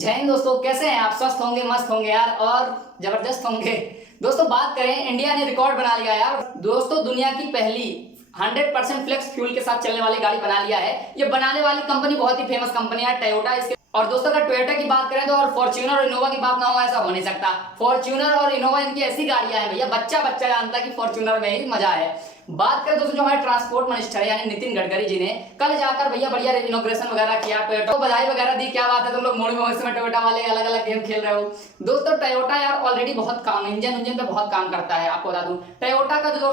जय हिंद दोस्तों, कैसे हैं आप? स्वस्थ होंगे, मस्त होंगे यार, और जबरदस्त होंगे। दोस्तों बात करें, इंडिया ने रिकॉर्ड बना लिया यार। दोस्तों दुनिया की पहली 100% फ्लेक्स फ्यूल के साथ चलने वाली गाड़ी बना लिया है। ये बनाने वाली कंपनी बहुत ही फेमस कंपनी है, टोयोटा। इसके और दोस्तों अगर टोयोटा की बात करें तो और फॉर्च्यूनर और इनोवा की बात ना हो, ऐसा हो नहीं सकता। फॉर्च्यूनर और इनोवा इनकी ऐसी गाड़ियां हैं भैया, बच्चा बच्चा जानता है कि फॉर्च्यूनर में ही मजा है। बात करें दोस्तों, जो हमारे ट्रांसपोर्ट मिनिस्टर है यानी नितिन गडकरी जी ने कल जाकर भैया बढ़िया इनॉग्रेशन वगैरह किया, टोयोटा को बधाई वगैरह दी। क्या बात है, तुम लोग मोड़ में इस समय टोयोटा वाले अलग अलग गेम खेल रहे हो। दोस्तों टोयोटा यार ऑलरेडी बहुत काम इंजन पे बहुत काम करता है, आपको बता दूं। टोयोटा का जो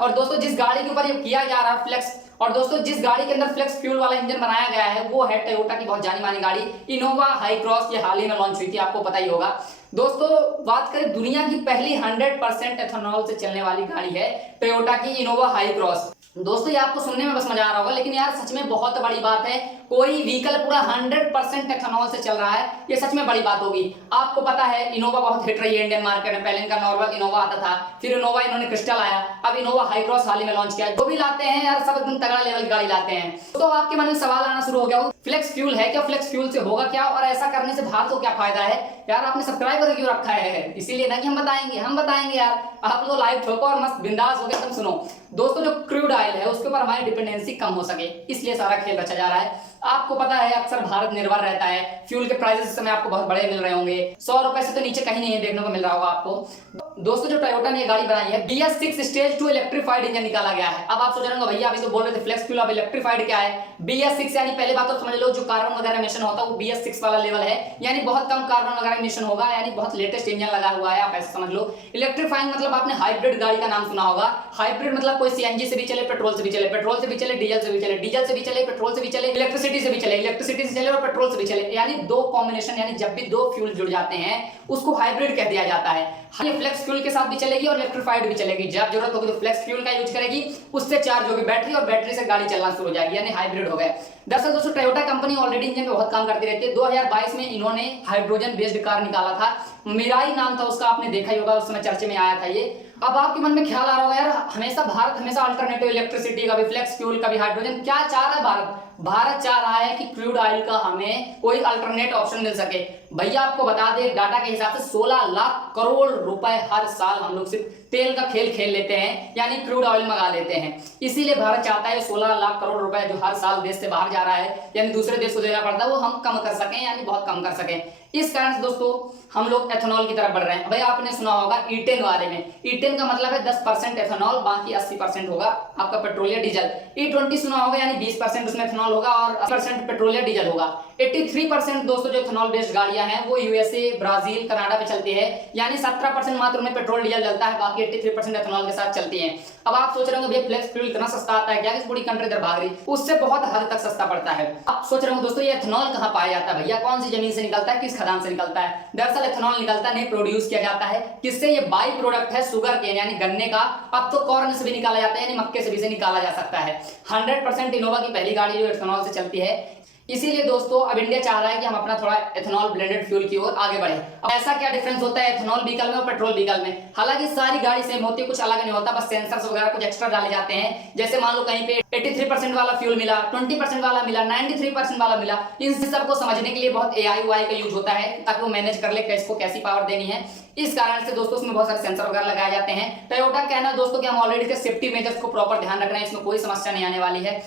और दोस्तों जिस गाड़ी के ऊपर ये किया जा रहा है फ्लेक्स, और दोस्तों जिस गाड़ी के अंदर फ्लेक्स फ्यूल वाला इंजन बनाया गया है वो है टोयोटा की बहुत जानी मानी गाड़ी इनोवा हाई क्रॉस। ये हाल ही में लॉन्च हुई थी, आपको पता ही होगा। दोस्तों बात करें, दुनिया की पहली 100% एथेनॉल से चलने वाली गाड़ी है टोयोटा की इनोवा हाई क्रॉस। दोस्तों ये आपको सुनने में बस मजा आ रहा होगा, लेकिन यार सच में बहुत बड़ी बात है। कोई व्हीकल पूरा 100% एथेनॉल से चल रहा है, ये सच में बड़ी बात होगी। आपको पता है इनोवा बहुत हिट रही है इंडियन मार्केट में। पहले इनका नॉर्मल इनोवा आता था, फिर इनोवा इन्होंने क्रिस्टल आया, अब इनोवा हाई क्रॉस हाल ही में लॉन्च किया। जो भी लाते हैं यार सब एकदम तगड़ा लेवल की गाड़ी लाते हैं। तो आपके मन में सवाल आना शुरू हो गया, फ्लेक्स फ्यूल है क्या, फ्लेक्स फ्यूल से होगा क्या, और ऐसा करने से भारत को क्या फायदा है? यार आपने सब्सक्राइब करके क्यों रखा है? इसीलिए ना कि हम बताएंगे यार। आप लोग लाइव ठोको और मस्त बिंदास होकर एकदम सुनो। दोस्तों जो क्रूड ऑयल है उसके ऊपर हमारी डिपेंडेंसी कम हो सके, इसलिए सारा खेल रचा जा रहा है। आपको पता है अक्सर भारत निर्भर रहता है, फ्यूल के प्राइसेस इस समय आपको बहुत बड़े मिल रहे होंगे, 100 रुपए से तो नीचे कहीं नहीं देखने को मिल रहा होगा आपको। दोस्तों जो टोयोटा ने ये गाड़ी बनाई है, BS6 स्टेज 2 इलेक्ट्रिफाइड इंजन निकाला गया है। अब आप सोच रहे होंगे भैया अभी तो बोल रहे थे फ्लेक्स फ्यूल, अब इलेक्ट्रिफाइड क्या है? BS6 यानी पहले बात तो समझ लो, जो कार्बन वगैरह इमिशन होता है वो BS6 वाला लेवल है, यानी बहुत कम कार्बन वगैरह इमिशन होगा, यानी बहुत लेटेस्ट इंजन लगा हुआ है, आप ऐसे समझ लो। इलेक्ट्रीफाइंग मतलब आपने हाइब्रिड गाड़ी का नाम सुना होगा। हाइब्रिड मतलब कोई CNG से भी चले, पेट्रोल से भी चले, पेट्रोल से भी चले, डीजल से भी चले, डीजल से भी चले, पेट्रोल से भी चले, इलेक्ट्रिसिटी से भी चले, इलेक्ट्रिसिटी से चले और पेट्रोल से भी चले, यानी दो कॉम्बिनेशन, यानी जब भी दो फ्यूल जुड़ जाते हैं उसको हाइब्रिड कह दिया जाता है। ये फ्लेक्स फ्यूल के साथ भी चलेगी और इलेक्ट्रिफाइड भी चलेगी। जब जरूरत होगी तो फ्लेक्स फ्यूल का यूज करेगी, उससे चार्ज होगी बैटरी और बैटरी से गाड़ी चलना शुरू हो जाएगी, यानी हाइब्रिड हो गए। दरअसल दोस्तों टोयोटा कंपनी ऑलरेडी इंजन पे बहुत काम करती रहती है। 2022 में इन्होंने हाइड्रोजन बेस्ड कार निकाला था, मिराई नाम था उसका, आपने देखा ही होगा, उस समय चर्चे में आया था ये। अब आपके मन में ख्याल आ रहा होगा यार, भारत हमेशा अल्टरनेटिव इलेक्ट्रिसिटी का भी, फ्लेक्स फ्यूल का भी, हाइड्रोजन क्या चाह रहा है भारत चाह रहा है कि क्रूड ऑयल का हमें कोई अल्टरनेट ऑप्शन मिल सके। भैया आपको बता दें, डाटा के हिसाब से 16 लाख करोड़ रुपए हर साल हम लोग सिर्फ तेल का खेल लेते हैं, यानी क्रूड ऑयल मंगा लेते हैं। इसीलिए भारत चाहता है 16 लाख करोड़ रुपए जो हर साल देश से बाहर जा रहा है, यानी दूसरे देश को देना पड़ता है, वो हम कम कर सकें, यानी बहुत कम कर सकें। इस कारण से दोस्तों हम लोग एथेनॉल की तरफ बढ़ रहे हैं। भाई आपने सुना होगा ईटेन बारे में, ईटेन का मतलब है 10% एथेनॉल, बाकी 80% होगा आपका पेट्रोल या डीजल। E20 सुना होगा, यानी 20% उसमें एथेनॉल होगा और 80% पेट्रोल या डीजल होगा। 83% दोस्तों जो एथेनॉल बेस्ड गाड़ियां हैं वो USA, ब्राजील, कनाडा पे चलती है, यानी 17% मात्र में पेट्रोल डीजल चलता है, बाकी 83% एथेनॉल के साथ चलती है। अब आप सोच रहे होंगे भैया फ्लेक्स फ्यूल इतना सस्ता आता है क्या, इस पूरी कंट्री इधर भाग रही, उससे बहुत हद तक सस्ता पड़ता है। आप सोच रहे होंगे दोस्तों ये एथेनॉल कहां पाया जाता है भैया, कौन सी जमीन से निकलता है, किस खदान से निकलता है? दरअसल एथेनॉल निकलता नहीं, प्रोड्यूस किया जाता है। किससे? ये बाई प्रोडक्ट है शुगर केन यानी गन्ने का। अब तो कॉर्न से भी निकाला जाता है, यानी मक्के से भी निकाला जा सकता है। 100% इनोवा की पहली गाड़ी जो एथेनॉल से चलती है। इसीलिए दोस्तों अब इंडिया चाह रहा है कि हम अपना थोड़ा एथेनॉल ब्लेंडेड फ्यूल की ओर आगे बढ़े। अब ऐसा क्या डिफरेंस होता है एथेनॉल व्हीकल में और पेट्रोल व्हीकल में? हालांकि सारी गाड़ी सेम होती है, कुछ अलग नहीं होता, बस सेंसर्स वगैरह कुछ एक्स्ट्रा डाले जाते हैं। जैसे मान लो कहीं पे 83% वाला फ्यूल मिला, 20% वाला मिला, 93% वाला मिला। इन सबको समझने के लिए बहुत AI का यूज होता है ताकि वो मैनेज कर ले किसको कैसी पावर देनी है। इस कारण से दोस्तों उसमें बहुत सारे सेंसर वगैरह लगाए जाते हैं। टोयोटा कहना है दोस्तों कि हम ऑलरेडी इसके सेफ्टी मेजर्स को प्रॉपर ध्यान रख रहे हैं, इसमें कोई समस्या नहीं आने वाली है।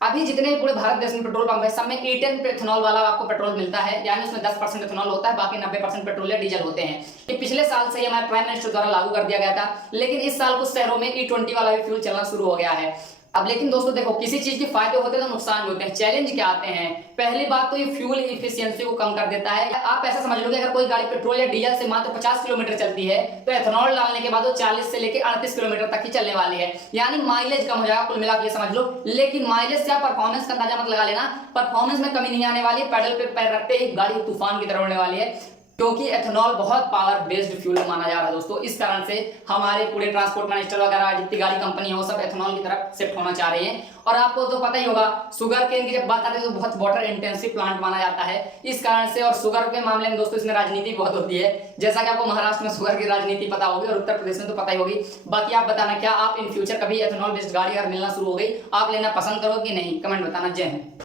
अभी जितने पूरे भारत देश में पेट्रोल पंप है सब में E10 एथेनॉल वाला आपको पेट्रोल मिलता है, यानी उसमें 10% एथेनॉल होता है, बाकी 90% पेट्रोल या डीजल होते हैं। ये पिछले साल से हमारे प्राइम मिनिस्टर द्वारा लागू कर दिया गया था, लेकिन इस साल कुछ शहरों में E20 वाला भी फ्यूल चलना शुरू हो गया है। अब लेकिन दोस्तों देखो, किसी चीज के फायदे होते हैं तो नुकसान भी होते हैं। चैलेंज क्या आते हैं? पहली बात तो ये फ्यूल इफिशियंसी को कम कर देता है। आप ऐसा समझ लो कि अगर कोई गाड़ी पेट्रोल या डीजल से मात्र 50 किलोमीटर चलती है तो एथेनॉल डालने के बाद वो 40 से लेकर 38 किलोमीटर तक की चलने वाली है, यानी माइलेज कम हो जाएगा कुल मिला के समझ लो। लेकिन माइलेज से परफॉर्मेंस का अंदाजा मत लगा लेना, परफॉर्मेंस में कमी नहीं आने वाली। पैडल पे पैर रखते ही गाड़ी तूफान की तरह उड़ने वाली है, क्योंकि एथेनॉल बहुत पावर बेस्ड फ्यूल माना जा रहा है दोस्तों। इस कारण से हमारे पूरे ट्रांसपोर्ट मिनिस्टर वगैरह जितनी गाड़ी कंपनी है वो सब एथेनॉल की तरफ शिफ्ट होना चाह रही हैं। और आपको तो पता ही होगा शुगर केन की जब बात आती है तो बहुत वाटर इंटेंसिव प्लांट माना जाता है, इस कारण से। और शुगर के मामले में दोस्तों इसमें राजनीति बहुत होती है, जैसा कि आपको महाराष्ट्र में शुगर की राजनीति पता होगी और उत्तर प्रदेश में तो पता ही होगी। बाकी आप बताना, क्या आप इन फ्यूचर कभी एथेनॉल बेस्ड गाड़ी अगर मिलना शुरू हो गई आप लेना पसंद करो कि नहीं? कमेंट बताना। जय हिंद।